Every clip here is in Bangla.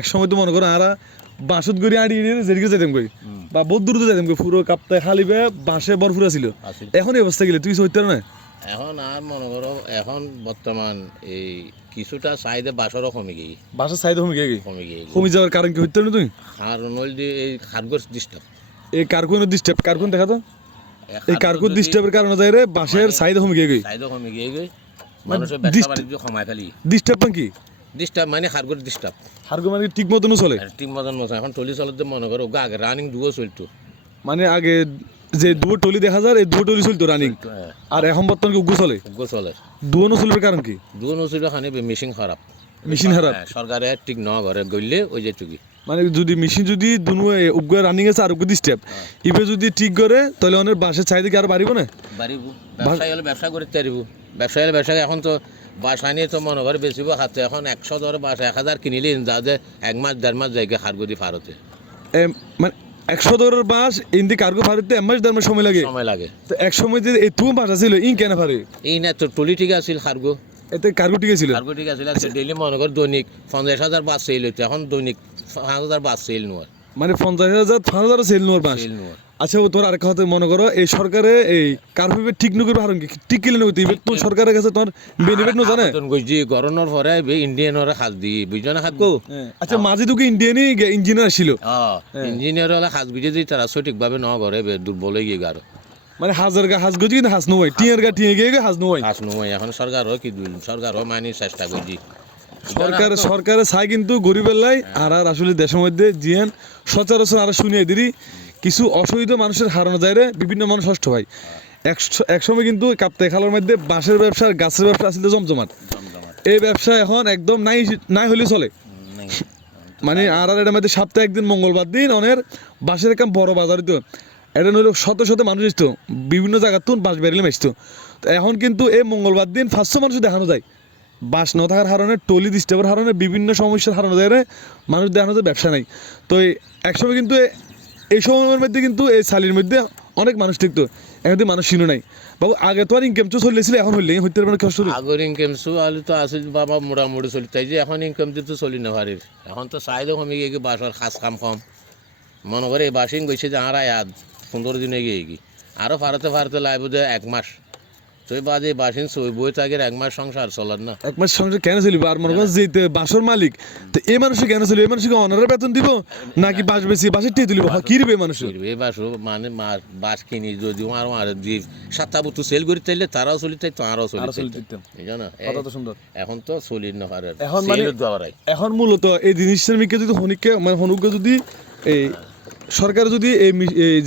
এক সময় তো মনে করো আর বাঁশত গড়ি আড়ি যেদিকে যেতাম কই বা বহুত দূর যেতাম কই পুরো কাপ্তায় খালি বে বাঁশে ভরপুর ছিল। এখন এই অবস্থা গেলে তুই সইতে না এখন আর মনে করো এখন বর্তমান এই কিছুটা চাহিদা বাসরও কমে গিয়ে বাসার চাহিদা কমে গিয়ে কমে কমে যাওয়ার কারণ কি হইতে না তুই আর নইলে এই খারগোশ ডিস্টার্ব এই কার্কুনের ডিস্টার্ব কার্কুন দেখা তো এই কার্কুন ডিস্টার্বের কারণে যাই রে বাঁশের চাহিদা কমে গিয়ে চাহিদা কমে গিয়ে মানুষের ব্যবসা বাণিজ্য কমায় ফেলি। ডিস্টার্ব কি ডিস্টার্ব মানে খারগোশ ডিস্টার্ব হারগো মানে ঠিক মতন চলে ঠিক মতন মতো এখন টলি চলতে মনে করো আগে রানিং দুও চলতো মানে আগে যে দুটো টলি দেখা যায় এই দুটো টলি চলতো রানিং আর এখন বর্তমানে কি উগ্র চলে দুনো চলবে কারণ কি দুও নচলবে খানে মেশিন খারাপ সরকারে ঠিক ন ঘরে গইলে ওই যে টুকি মানে যদি মেশিন যদি দুনো উগ্র রানিং আছে আর উগ্র ডিস্টার্ব ইবে যদি ঠিক করে তাহলে অনেক বাঁশের চাহিদা কি আরো বাড়িব না বাড়িব ব্যবসায়ী হলে ব্যবসা করতে পারিব ব্যবসায়ী হলে ব্যবসা এখন তো বাসা নিয়ে তো মনে করে বেশিব হাতে এখন 100 ধরে বাসা 1000 কিনিলে যা যে 1 মাস 1.5 মাস জায়গা হারগদি ফারতে মানে 100 দরের বাস ইন্দি কার্গো ফারতে 1 মাস 1.5 মাস সময় লাগে তো এক সময় যে এই তুম বাসা ছিল ইন কেন ফারে এই না তো টলি ঠিক আছিল হারগো এতে কার্গো ঠিক আছিল ডেইলি মনে কর দৈনিক 50000 বাস সেল হইতো এখন দৈনিক 5000 বাস সেল নয় মানে 50000 5000 সেল নোর বাস আচ্ছা ও তোর আরেক কথা মনে করো এই সরকারে এই কার্ফিউ ঠিক নকর হারন কি ঠিক কিলে নইতে তো সরকারের কাছে তোর বেনিফিট ন জানে তখন কইজি গরনের পরে ইন্ডিয়ানর হাজ দি বুঝনা হাত গো আচ্ছা মাঝে তো কি ইন্ডিয়ানই ইঞ্জিনিয়ার ছিল ইঞ্জিনিয়ার হলে হাজ বুঝে দি তারা সঠিকভাবে ন করে দুর্বল হয়ে গিয়ে গারো মানে হাজার গা হাজ গজি কিন্তু হাজ নয় টিয়ার গা টিয়ে গিয়ে হাজ নয় এখন সরকারও কি সরকারও মানি চেষ্টা করছি সরকারে চাই কিন্তু গরিবের লাই আর আসলে দেশের মধ্যে জিয়ান সচরাচর আর শুনিয়ে দিই কিছু অসহায় মানুষের হারানো যায় রে বিভিন্ন মানুষ নষ্ট হয় একসময় কিন্তু কাপ্তাই খালের মধ্যে বাঁশের ব্যবসা গাছের ব্যবসা আসলে জমজমাট এই ব্যবসা এখন একদম নাই হলে চলে মানে আর এটার মধ্যে সপ্তাহে একদিন মঙ্গলবার দিন অনেক বাঁশের কাম বড় বাজার দিত এটা নইল শত শত মানুষ আসতো বিভিন্ন জায়গার তুন বাঁশ বেরিয়ে আসতো তো এখন কিন্তু এই মঙ্গলবার দিন 500 মানুষ দেখানো যায় বাস ন থাকার কারণে টলি ডিস্টার্বের কারণে বিভিন্ন সমস্যার হারানো যায় মানুষ দেখানো যায় ব্যবসা নাই তো একসময় কিন্তু এই সময়ের মধ্যে কিন্তু এই সালির মধ্যে অনেক মানুষ টিকতো এখন মানুষ চিনো নাই বাবু আগে তো আর ইনকাম চো চলেছিল এখন হইলে হইতে পারে কষ্ট আগের ইনকাম চো আলু তো আসল বাবা মোটামুটি চলি তাই যে এখন ইনকাম দিয়ে তো চলি না পারিস এখন তো চাহিদা কমে গিয়ে বাসর খাস কাম কম মনে করে এই বাসিং গেছে যে আর 15 দিনে গিয়ে আরও ফারতে লাগবে যে 1 মাস তুই বাদে বাসিন সই বই থাকের 1 মাস সংসার চলার না 1 মাস সংসার কেন চলিব আর মনে কর যেতে বাসর মালিক তো এই মানুষ কেন চলিব এই মানুষকে অনারের বেতন দিব নাকি বাস বেশি বাসে টিয়ে তুলিব কি দিবে মানুষ এই বাস মানে বাস কিনি যদি আর দি 7 বুতু সেল করি তাইলে তারাও চলি তাই তারাও চলি দিতাম এই জানা কথা তো সুন্দর এখন তো চলি না পারে এখন মানে এখন মূলত এই জিনিসের মিকে যদি হনিকে মানে হনুকে যদি এই সরকার যদি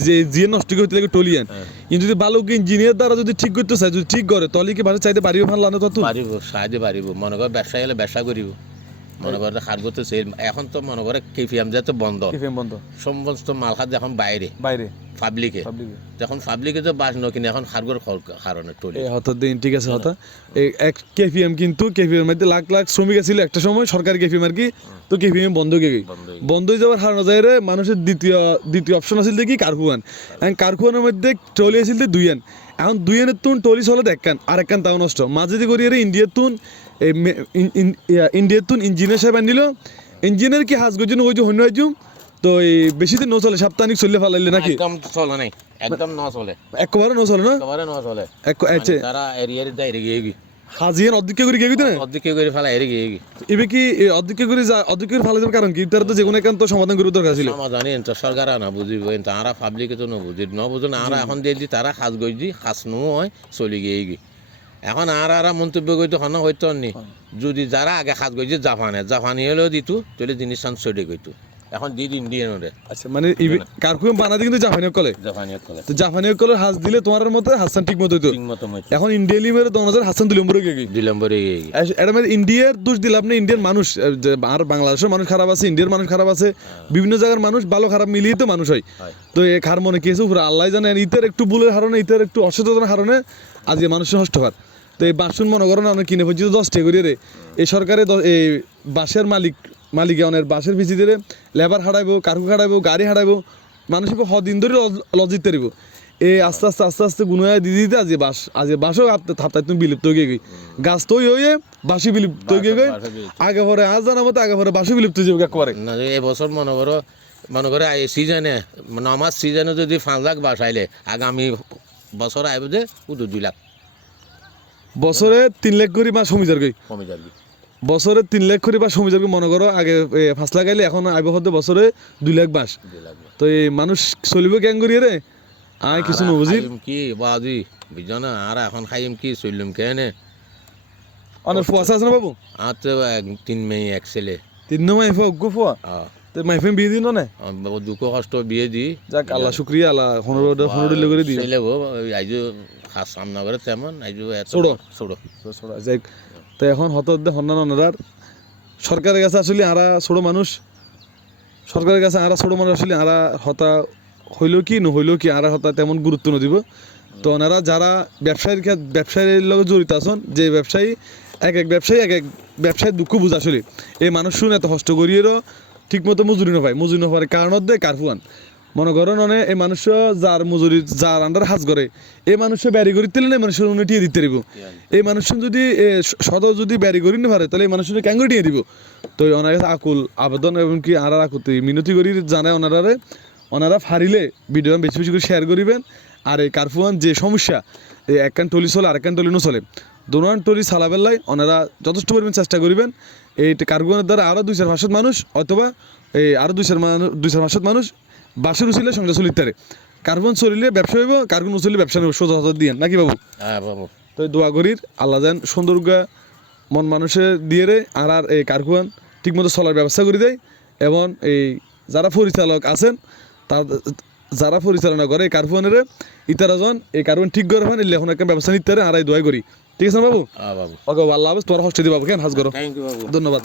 যে জিয়ে নষ্ট করতে লাগে টলিয়ান কিন্তু যদি ভালো ইঞ্জিনিয়ার দ্বারা যদি ঠিক করতে চায় যদি ঠিক করে তাহলে কি ভাষা চাইতে পারিব ভালো না তো পারিব সাহায্যে পারিব মনে কর ব্যবসা হলে ব্যবসা করিব মনে করে খাট করতে এখন তো মনে করে কেপিএম যে তো বন্ধ সমস্ত মাল খাত এখন বাইরে পাবলিকে যখন পাবলিকে তো বাস নকিনে এখন খারগর কারণে টলি হঠাৎ দিন ঠিক আছে হঠাৎ এই এক কেপিএম কিন্তু কেপিএম মধ্যে লাখ লাখ শ্রমিক ছিল একটা সময় সরকারি কেপিএম আর কি তো কেপিএম বন্ধ হয়ে গেই বন্ধ হয়ে যাওয়ার হারানো যায় রে মানুষের দ্বিতীয় অপশন আছিল দেখি কারখুয়ান এখন কারখুয়ানের মধ্যে টলি আছিল দুইয়ান এখন দুইয়ানের তুন টলি চলে একখান আর একখান তাও নষ্ট মাঝে দিয়ে করি ইন্ডিয়ার তুন ইন্ডিয়ার তুন ইঞ্জিনিয়ার সাহেব আনিল ইঞ্জিনিয়ার কি হাজ গজন ওই যে হন্য তো এই বেশি দিন ন চলে সাপ্তাহিক চললে ফেলাইলে নাকি একদম চলে নাই একদম ন চলে একবারে ন চলে না একবারে ন চলে আচ্ছা তারা এরিয়ার দাইরে গিয়ে হাজিয়ান অর্ধেক করে গিয়ে না অর্ধেক করে ফেলা এরে গিয়ে এবে কি অর্ধেক করে ফেলা যাবে কারণ কি তার তো যে কোনো একান্ত সমাধান করে দরকার ছিল সমাধান তো সরকার না বুঝিব তারা পাবলিকে তো ন বুঝুন আর এখন দিয়ে দি তারা খাস গই দি খাস নো হয় চলে গিয়ে এখন আর মন্তব্য করতে হন হইতো নি যদি যারা আগে খাস গই যে জাপানি হলেও দিত তাহলে জিনিস চলে গইতো এখন দি দিন দিয়ে নরে আচ্ছা মানে কারকুম বানাতে কিন্তু জাপানি কলে তো জাপানি কলে হাজ দিলে তোমার মতে হাসান ঠিক মতো হইতো এখন ইন্ডিয়া লিমের 2000 হাসান দিলম্বরে গিয়ে এটা মানে ইন্ডিয়ার দোষ দিলে আপনি ইন্ডিয়ান মানুষ আর বাংলাদেশের মানুষ খারাপ আছে ইন্ডিয়ার মানুষ খারাপ আছে বিভিন্ন জায়গার মানুষ ভালো খারাপ মিলিয়ে তো মানুষ হয় তো এই খার মনে কি আছে পুরো আল্লাহ জানে ইতার একটু ভুলের কারণে ইতার একটু অসচেতনার কারণে আজকে মানুষের নষ্ট হয় তো এই বাসন মনে করো না অনেক কিনে পর্যন্ত 10 টাকা করে রে এই সরকারে এই বাসের মালিক অনেক বাসের ভিজিতে লেবার হারাইব কারকু হারাইব গাড়ি হারাইব মানুষ হদিন ধরে লজিত পারিব এই আস্তে আস্তে আস্তে আস্তে গুণায় দিতে দিতে আজ বাসও থাপতায় তুমি বিলুপ্ত হয়ে গই গাছ তৈ হয়ে বাসি বিলুপ্ত হয়ে গই আগে পরে আজ জানা মতো আগে পরে বাসও বিলুপ্ত হয়ে যাবে একবারে না এবছর মনে করো এই সিজনে মানে আমার সিজনে যদি 5 লাখ বাস আইলে আগামী বছর আইব যে 2 লাখ বছরে 3 লাখ করে বা সমিজার গই কমে যাবে বছরে 3 লাখ করে বা সমিজার গই মনে করো আগে 5 লাখ আইলে এখন আইব হতে বছরে 2 লাখ বাস তো এই মানুষ চলিব কেন করিয়ে রে আয় কিছু নবুঝি কি বাজি বুঝছো না আর এখন খাইম কি চললাম কেনে অনেক ফুয়াশা আছে না বাবু আর তো 3 মেয়ে এক ছেলে 3 মাই ফুয়া গো ফুয়া তো মাই ফেম বিয়ে দিন না দুঃখ কষ্ট বিয়ে দি যাক আল্লাহ শুকরিয়া আল্লাহ 15 করে দিও ছেলে গো আইজো খাস সামনা করে তেমন আইজো এত ছোট যাক তো এখন হতদে হন্নানরার সরকারের কাছে আসলে আরা ছোট মানুষ সরকারের কাছে আরা ছোট মানুষ আসলে আরা হতা হইলো কি নহইলো কি আরা হতা তেমন গুরুত্ব ন দিব তো ওনারা যারা ব্যবসায়ীর লগে জড়িত আছেন যে ব্যবসায়ী এক ব্যবসায়ীর দুঃখ বুঝা আসলে এই মানুষ শুনে এত কষ্ট করিয়েরও ঠিক মতো মজুরি না পায় মজুরি না পারে কারণ দেয় কারফুয়ান মনে করেন অনে এই মানুষ যার মজুরি যার আন্ডার হাজ করে এই মানুষ ব্যারি করি দিলে না মানুষের উন্নতিয়ে দিতে পারিব এই মানুষ যদি সদর যদি ব্যারি করি না পারে তাহলে এই মানুষের ক্যাঙ্গ টিয়ে দিব তো ওনার কাছে আকুল আবেদন এবং কি আর আকুতি মিনতি করি জানায় ওনারা ফারিলে ভিডিও বেশি বেশি করে শেয়ার করিবেন আর এই কারফুয়ান যে সমস্যা এই একখান টলি চলে আরেকখান টলি ন চলে দোনান টলি চালাবেলাই ওনারা যথেষ্ট পরিমাণ চেষ্টা করিবেন এই কারফুয়ানের দ্বারা আরও 2-4-500 মানুষ অথবা এই আরও 2-4-500 মানুষ বাসের উচিলে সংসার চলিতে পারে কার্বন চলিলে ব্যবসা হইব কার্বন উচলিলে ব্যবসা নেব সোজা হাজার দিয়ে নাকি বাবু হ্যাঁ বাবু তো দোয়া করির আল্লাহ যেন সুন্দরগা মন মানুষের দিয়ে রে আর এই কারফুয়ান ঠিকমতো চলার ব্যবস্থা করে দেয় এবং এই যারা পরিচালক আছেন তার যারা পরিচালনা করে এই কারফুয়ানের ইতারাজন এই কার্বন ঠিক করে ফান এখন একটা ব্যবস্থা নিতে পারে আর এই দোয়া করি ঠিক আছে বাবু হ্যাঁ বাবু ওকে আল্লাহ হাফেজ তোমার হস্তে দিবাবু কেন হাজ করো থ্যাংক ইউ বাবু ধন্যবাদ